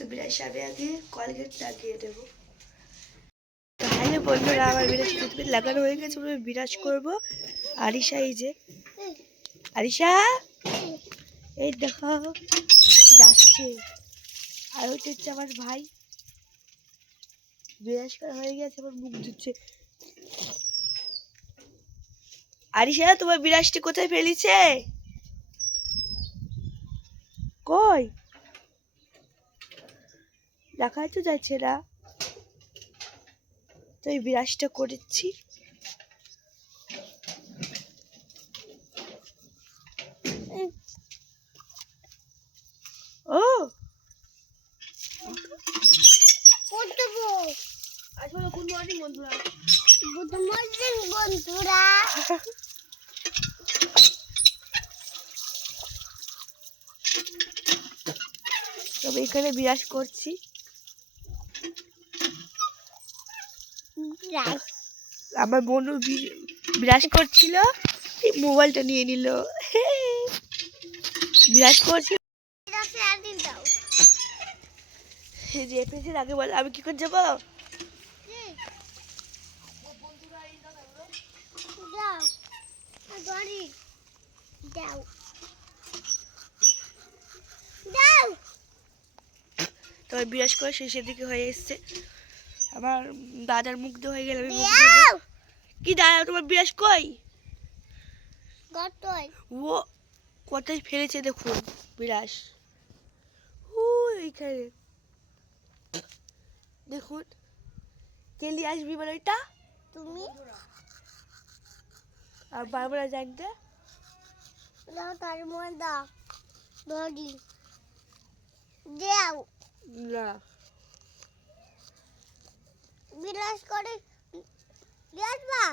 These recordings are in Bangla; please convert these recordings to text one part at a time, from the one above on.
তো বিরাজ আমি আগে কলগেট লাগিয়ে দেবো। তাহলে বন্ধুরা আমার বিরাজ টুথপেস্ট লাগানো হয়ে গেছে, বিরাজ করবো। আরিশা এই যে, আরিশা এই দেখো যাচ্ছে। আর ওইটা হচ্ছে আমার ভাই, বিরাজ করা হয়ে গেছে, আমার মুখ ধুচ্ছে। আরিশা তোমার বিরাজটি কোথায় ফেলিছে? কই দেখা তো যাচ্ছে না। তো এই বিরাজটা করেছি। ও গুড মর্নিং বন্ধুরা। গুড মর্নিং বন্ধুরা। তবে এখানে বিরাজ করছি। আমার বোনও বিরাজ করছিল, এই মোবাইলটা নিয়ে নিল। বিরাজ করছিল যে এফএসের আগে বলে আমি কি করে যাবো? তবে বিরাজ করে শেষের দিকে হয়ে এসছে। আমার দাদার মুগ্ধ হয়ে গেল। আমি কি দাদা তোমার বিরাজ কই? ও কোথায় ফেলেছে দেখুন বিরাজ, এইখানে দেখুন। কেলি আসবি বলে এটা তুমি আর বারবার জানতে তার মধ্যে দাও না বিরাজ করে আসবা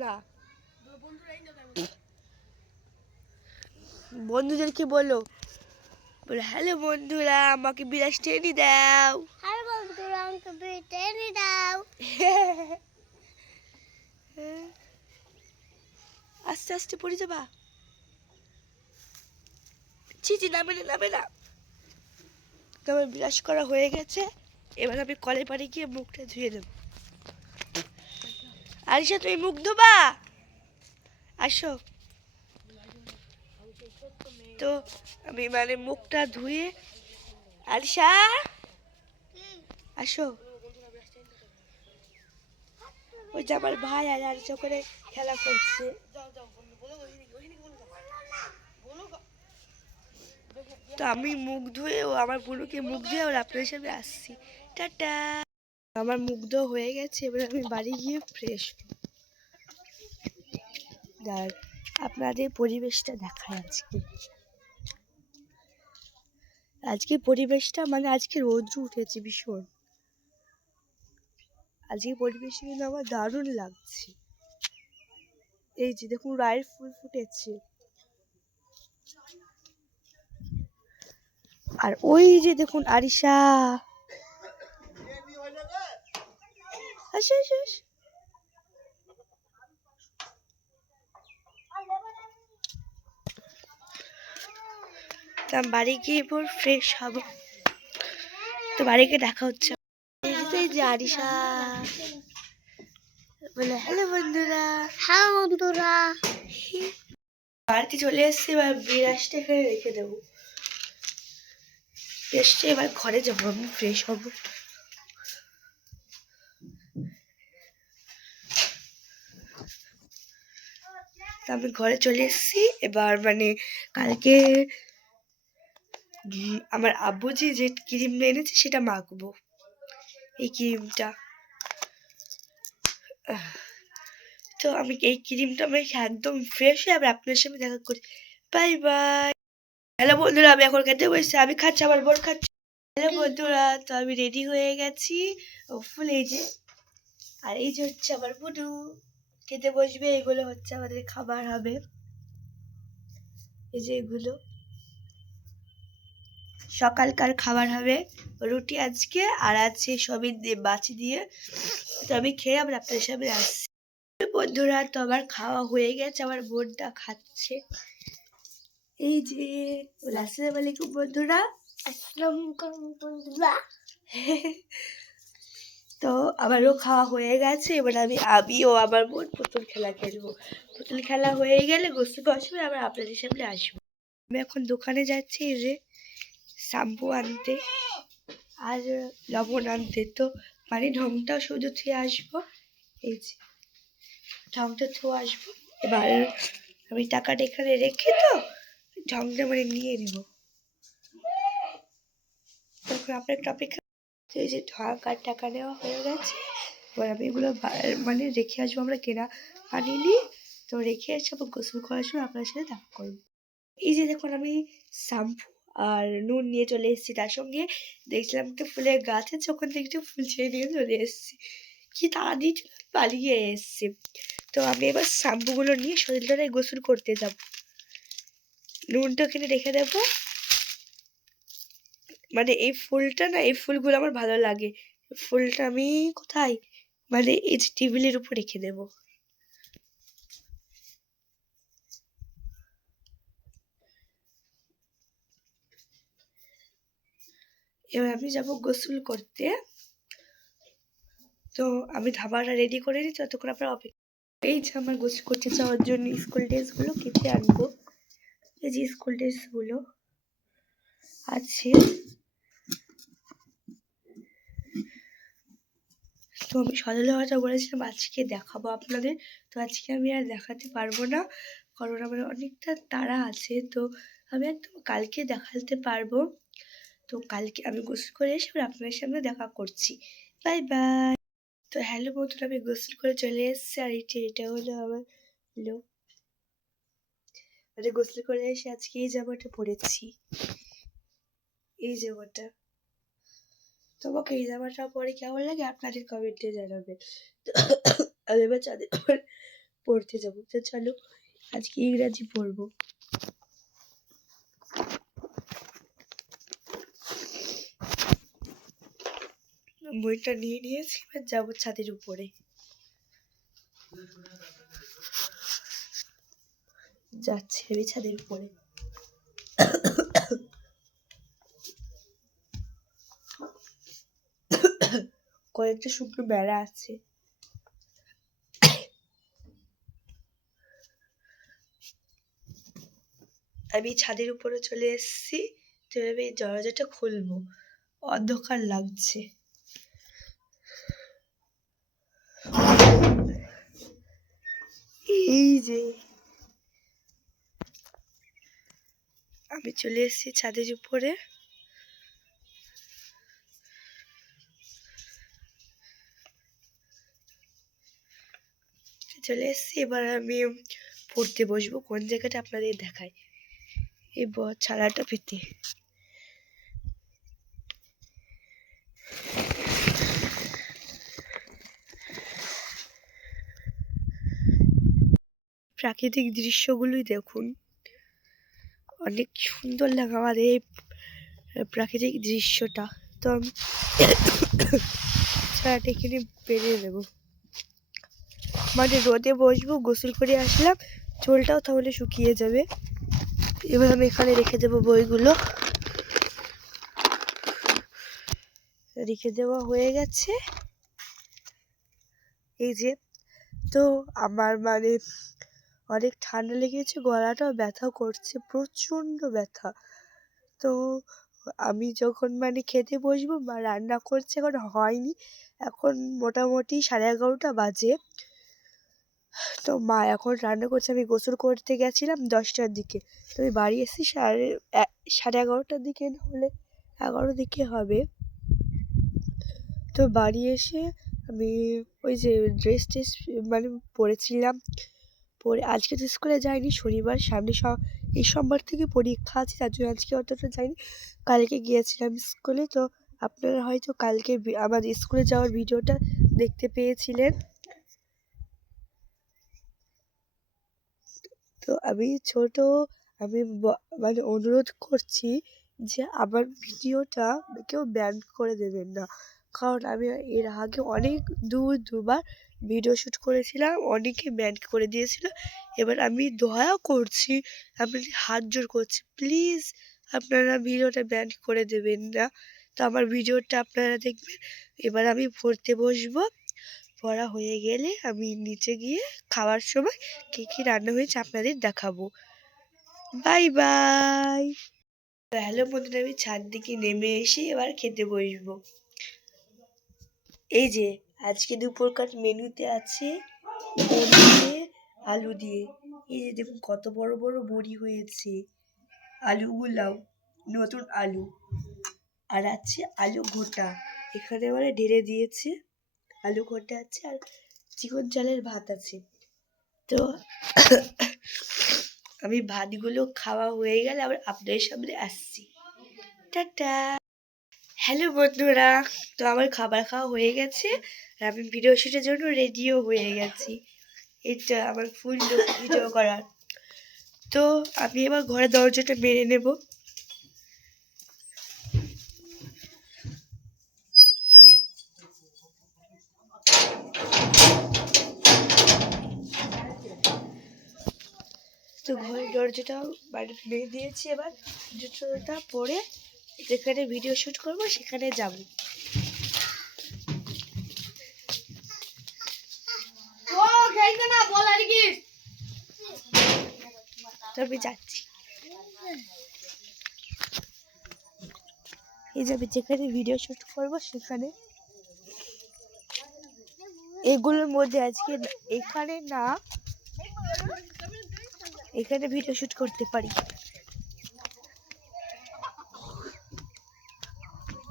না। বন্ধুদেরকে বলো, বলে হ্যালো বন্ধুরা আমাকে বিরাজ টেনে দাও। হ্যালো বন্ধুরা আমাকে বিরাজ টেনে দাও। আস্তে আস্তে পড়ে যাবা। ছি নামে না নামে না। তো আমার বিরাজ করা হয়ে গেছে, এবার আমি কলের পাড়ে গিয়ে মুখটা ধুয়ে দেব। আরিশা তুমি মুখ ধোবা, আসো। তো আমি মানে মুখটা ধুয়ে, আরিশা আসো। ওই যে আমার ভাই আর আরিশা করে খেলা করছে। তো আমি মুখ ধুয়ে ও আমার বুনুকে মুখ ধুয়ে ওর আপনার সামনে আসছি। টাটা। আমার মুখ ধোয়া হয়ে গেছে, এবার আমি বাড়ি গিয়ে ফ্রেশ আপনাদের পরিবেশটা দেখায়। আজকে পরিবেশটা মানে আজকে রৌদ্র উঠেছে ভীষণ। আজকে পরিবেশটা কিন্তু আমার দারুণ লাগছে। এই যে দেখুন রায়ের ফুল ফুটেছে, আর ওই যে দেখুন আরিশা। বাড়ি গিয়ে এবার ফ্রেশ হবো। তো বাড়ি গিয়ে দেখা হচ্ছে। এই যে আরিশা বলে হ্যালো বন্ধুরা। হ্যালো বন্ধুরা। বাড়িতে চলে এসছি, এবার বিরাজটা এখানে রেখে দেবো। এসছে এবার ঘরে যাবো, আমি ফ্রেশ হব। আমি ঘরে চলে এসেছি। এবার মানে কালকে আমার আব্বুজি যে ক্রিম এনেছে সেটা মাখবো, এই ক্রিমটা। তো আমি এই ক্রিমটা মেখে একদম ফ্রেশ হয়ে আবার আপনার সাথে দেখা করি। Bye bye. হ্যালো বন্ধুরা, আমি এখন খেতে বসছি। আমি খাচ্ছি, আমার বোন খাচ্ছি। হ্যালো বন্ধুরা, তো আমি রেডি হয়ে গেছি। ও ফুল এই যে, আর এই যে হচ্ছে আমার বুনু খেতে বসবে। এগুলো হচ্ছে আমাদের খাবার হবে। এই যে এগুলো সকালকার খাবার হবে, রুটি আজকে আর আছে সবই দিয়ে বাছি দিয়ে। তো আমি খেয়ে আবার আপনার সামনে আসছি। বন্ধুরা তো আমার খাওয়া হয়ে গেছে, আমার বোনটা খাচ্ছে। এই যে আসসালামু আলাইকুম বন্ধুরা, তো আমারও খাওয়া হয়ে গেছে। এবার আমিও আমার বোন পুতুল খেলা খেলবো। পুতুল খেলা হয়ে গেলে গোসল বসবে, আবার আপনাদের সামনে আসবো। আমি এখন দোকানে যাচ্ছি যে শ্যাম্পু আনতে আর লবণ আনতে। তো মানে ঢংটাও শুধু থুয়ে আসবো, এই যে ঢংটা থুয়ে আসবো। এবার আমি টাকাটা এখানে রেখে তো ঢংটা মানে নিয়ে নেবো। তখন আপনার একটা অপেক্ষা, এই যে ঢং আর টাকা নেওয়া হয়ে গেছে। এবার আমি এগুলো মানে রেখে আসবো, আমরা কেনা আনিনি তো রেখে এসে আবার গোসল করার সময় আপনার সাথে দেখা করবো। এই যে দেখুন আমি শ্যাম্পু আর নুন নিয়ে চলে এসেছি, তার সঙ্গে দেখছিলাম একটা ফুলের গাছ আছে, ওখান থেকে একটু ফুল ছেড়ে নিয়ে চলে এসেছি। কি তাড়াতাড়ি পালিয়ে এসছে। তো আমি এবার শ্যাম্পুগুলো নিয়ে শরীরটায় গোসল করতে যাব। নুনটা ওখানে রেখে দেবো। মানে এই ফুলটা না, এই ফুলগুলো আমার ভালো লাগে। ফুলটা আমি কোথায়, মানে এই যে টেবিলের উপর রেখে দেবো। এবার আমি যাবো গোসল করতে। তো আমি ধাবাটা রেডি করে নিই, ততক্ষণ আপনার অপেক্ষা। এই যে আমার গোসল করতে যাওয়ার জন্য স্কুল ড্রেসগুলো কেটে আনবো। এই যে স্কুল ড্রেসগুলো আছে। তো আমি সজল হওয়াটা বলেছিলাম আজকে দেখাবো আপনাদের, তো আজকে আমি আর দেখাতে পারবো না, কারণ আমার অনেকটা তাড়া আছে। তো আমি একদম কালকে দেখাতে পারবো। তো কালকে আমি গোসল করে এসে আপনাদের সামনে দেখা করছি। Bye bye. তো হ্যালো বন্ধুরা, আমি গোসল করে চলে এসেছি। আর এটা হলো আমার লোক, মানে গোসল করে এসে আজকে এই জামাটা পরেছি, এই জামাটা। তোমাকে এই জামাটা পরে কেমন লাগে আপনাদের কমেন্টে জানাবেন। আমি এবার চাঁদের পড়তে যাবো। তো চলো আজকে ইংরাজি পড়বো। বইটা নিয়ে নিয়েছি, এবার যাবো ছাদের উপরে। যাচ্ছি আমি ছাদের উপরে। কয়েকটা শুকনো বেড়া আছে। আমি ছাদের উপরে চলে এসেছি। তো আমি দরজাটা খুলবো, অন্ধকার লাগছে। এই যে আমি চলে এসেছি ছাদের উপরে। চলে এসেছি, এবার আমি পড়তে বসবো। কোন জায়গাটা আপনাদের দেখায়, এই ছাড়াটা পেতে। প্রাকৃতিক দৃশ্যগুলোই দেখুন, অনেক সুন্দর লাগে আমার এই প্রাকৃতিক দৃশ্যটা। তো আমি ছাড়াটা এখানে বেরিয়ে দেবো, মানে রোদে বসবো। গোসল করে আসলাম, চুলটাও তাহলে শুকিয়ে যাবে। এবার আমি এখানে রেখে দেবো বইগুলো। রেখে দেওয়া হয়ে গেছে। এই যে, তো আমার মানে অনেক ঠান্ডা লেগেছে, গলাটাও ব্যথা করছে, প্রচণ্ড ব্যথা। তো আমি যখন মানে খেতে বসবো, মা রান্না করছে, এখন হয়নি, এখন মোটামুটি 11:30 বাজে। তো মা এখন রান্না করছে। আমি গোসল করতে গেছিলাম 10টার দিকে, তো আমি বাড়ি এসেছি 11:30টার দিকে, না হলে 11 দিকে হবে। তো বাড়ি এসে আমি ওই যে ড্রেস মানে পরেছিলাম, পরে আজকে তো স্কুলে যাইনি, শনিবার সামনে এই সোমবার থেকে পরীক্ষা আছে, তার জন্য আজকে অতটা যাইনি, কালকে গিয়েছিলাম স্কুলে। তো আপনারা হয়তো কালকে আমাদের স্কুলে যাওয়ার ভিডিওটা দেখতে পেয়েছিলেন। তো আমি মানে অনুরোধ করছি যে আমার ভিডিওটা কেউ ব্যান করে দেবেন না, কারণ আমি এর আগে অনেক দুবার ভিডিও শ্যুট করেছিলাম, অনেকে ব্যান করে দিয়েছিল। এবার আমি দয়া করছি, আমি হাত জোর করছি, প্লিজ আপনারা ভিডিওটা ব্যান করে দেবেন না। তো আমার ভিডিওটা আপনারা দেখবেন। এবার আমি পড়তে বসবো। পড়া হয়ে গেলে আমি নিচে গিয়ে খাওয়ার সময় কী কী রান্না হয়েছে আপনাদের দেখাবো। Bye bye. হ্যালো বন্ধুরা, আমি ছাদ দিকে নেমে এসে এবার খেতে বসবো। এই যে আজকে দুপুরকার মেনুতে আছে বড়ি দিয়ে, আলু দিয়ে। এই যে দেখুন কত বড় বড় বড়ি হয়েছে, আলুগুলাও নতুন আলু, আর আছে আলু গোটা। এখানে এবারে ঢেলে দিয়েছে, আলু গোটা আছে আর চিকন চালের ভাত আছে। তো আমি ভাতগুলো খাওয়া হয়ে গেলে আবার আপনাদের সামনে আসছি। টাটা। হ্যালো বন্ধুরা, তো আমার খাবার খাওয়া হয়ে গেছে আর আমি ভিডিও শুটের জন্য রেডিও হয়ে গেছি। এটা আমার ফুল ভিডিও করার। তো আমি এবার ঘরের দরজাটা মেরে নেব। তো ঘরের দরজাটাও বাড়িতে মেরে দিয়েছি। এবার জুতোটা পরে যেখানে ভিডিও শ্যুট করবো সেখানে যাব। তো আমি যাচ্ছি। এই যে আমি যেখানে ভিডিও শ্যুট করবো সেখানে, এগুলোর মধ্যে আজকে এখানে না, এখানে ভিডিও শ্যুট করতে পারি।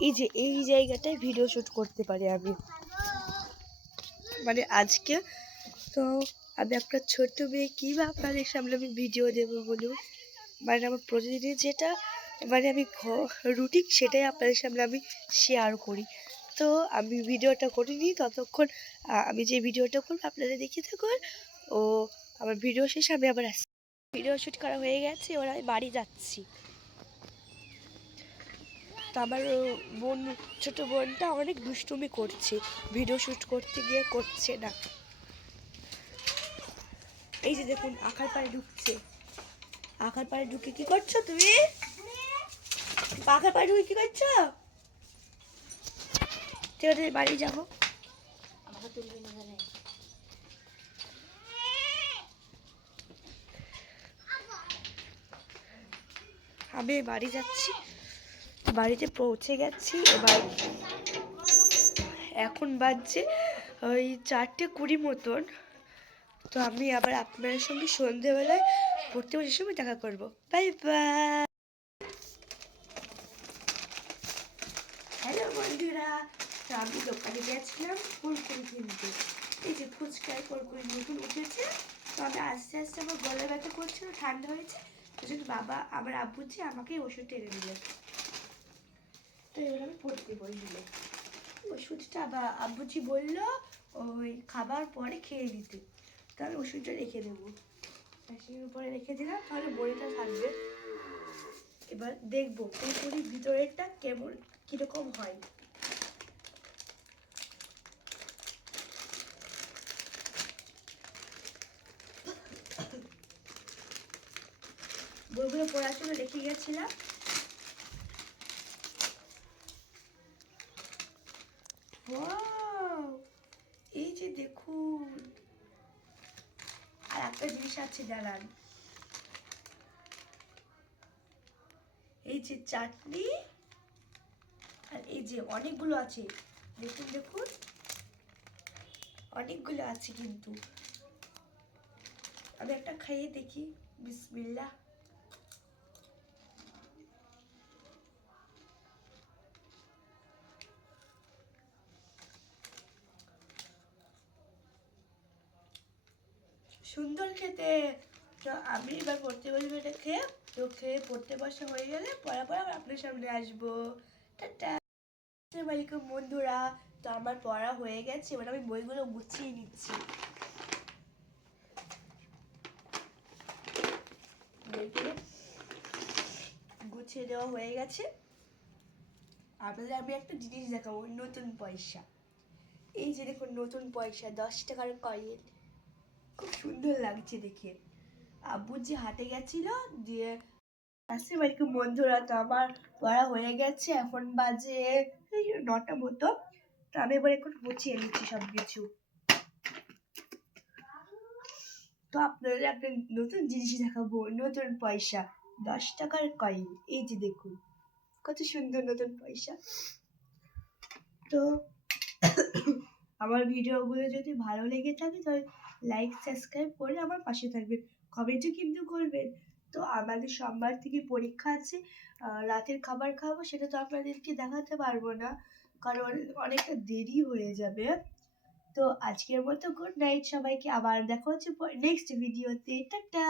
এই যে এই জায়গাটায় ভিডিও শ্যুট করতে পারি আমি, মানে আজকে। তো আমি একটা ছোট্ট মেয়ে, কী বা আপনাদের সামনে আমি ভিডিও দেবো বলুন। মানে আমার প্রতিদিনের যেটা মানে আমি রুটিন, সেটাই আপনাদের সামনে আমি শেয়ার করি। তো আমি ভিডিওটা করিনি ততক্ষণ, আমি যে ভিডিওটা করবো আপনারা দেখে থাকুন। ও আমার ভিডিও শেষে আমি আবার আসছি। ভিডিও শ্যুট করা হয়ে গেছে, এবার আমি বাড়ি যাচ্ছি। তো আমার বোন, ছোটো বোনটা অনেক দুষ্টুমি করছে, ভিডিও শ্যুট করতে গিয়ে করছে না। এই যে দেখুন আঁকার পাড়ে ঢুকছে। আঁকার পাড়ে ঢুকে কি করছো তুমি? আঁকার পাড়ে ঢুকে কি করছো? ঠিক আছে বাড়ি যাবো। আমি বাড়ি যাচ্ছি, বাড়িতে পৌঁছে গেছি। এবার এখন বাজছে ওই 4:20 মতন। তো আমি আবার আপনাদের সঙ্গে সন্ধেবেলায় পড়তে বসার সময় দেখা করবো। Bye bye. হ্যালো বন্ধুরা, তো আমি দোকানে গেছিলাম কুরকুরি কিনতে। এই যে ফুচকায় কুরকুরি নতুন উঠেছে। তো আমি আস্তে আস্তে আমার গলা ব্যথা করছিল, ঠান্ডা হয়েছে, ওই জন্য বাবা আমার আব্বুজি আমাকে ওষুধ এনে দিলেন। তো এবার আমি পড়তে বসলাম। ওষুধটা আবার আব্বুজি বললো ওই খাবার পরে খেয়ে দিতে। তো আমি ওষুধটা রেখে দেবো, মেশিনের উপরে রেখে দিলাম, তাহলে বড়িটা থাকবে। এবার দেখবো কুরকুরির ভিতরেরটা কেমন, কিরকম হয়। বইগুলো পড়ার জন্য রেখে গেছিলাম। ওয়াও, এই যে দেখুন, আর একটা জিনিস আছে দাঁড়ান, এই যে চাটনি, আর এই যে অনেকগুলো আছে, দেখুন দেখুন অনেকগুলো আছে। কিন্তু আমি একটা খাইয়ে দেখি, বিসমিল্লাহ। সুন্দর খেতে। তো আমি এবার পড়তে বসবো এটা খেয়ে। তো খেয়ে পড়তে বসা হয়ে গেলে পড়ার পর আবার আপনার সামনে আসবো। টাটা। আসসালামু আলাইকুম বন্ধুরা, তো আমার পড়া হয়ে গেছে, এবার আমি বইগুলো গুছিয়ে নিচ্ছি। বইগুলো গুছিয়ে দেওয়া হয়ে গেছে। আপনাদের আমি একটা জিনিস দেখাবো, নতুন পয়সা। এই যে দেখুন নতুন পয়সা, 10 টাকার কয়েন, খুব সুন্দর লাগছে দেখে। আব্বু যে হাটে গেছিল, দিয়ে আসসালামাইকুম বন্ধুরা, তো আমার পড়া হয়ে গেছে, এখন বাজে এই 9টা মতো। তো আমি এবার এখন গুছিয়ে নিচ্ছি সব কিছু। তো আপনাদের একটা নতুন জিনিস দেখাবো, নতুন পয়সা, 10 টাকার কয়েন। এই যে দেখুন কত সুন্দর নতুন পয়সা। তো আমার ভিডিওগুলো যদি ভালো লেগে থাকে তাহলে লাইক সাবস্ক্রাইব করে আমার পাশে থাকবেন, কমেন্টও কিন্তু করবেন। তো আমাদের সোমবার থেকে পরীক্ষা আছে, রাতের খাবার খাবো, সেটা তো আপনাদেরকে দেখাতে পারবো না কারণ অনেকটা দেরি হয়ে যাবে। তো আজকের মতো গুড নাইট সবাইকে, আবার দেখা হচ্ছে নেক্সট ভিডিওতে। টাটা।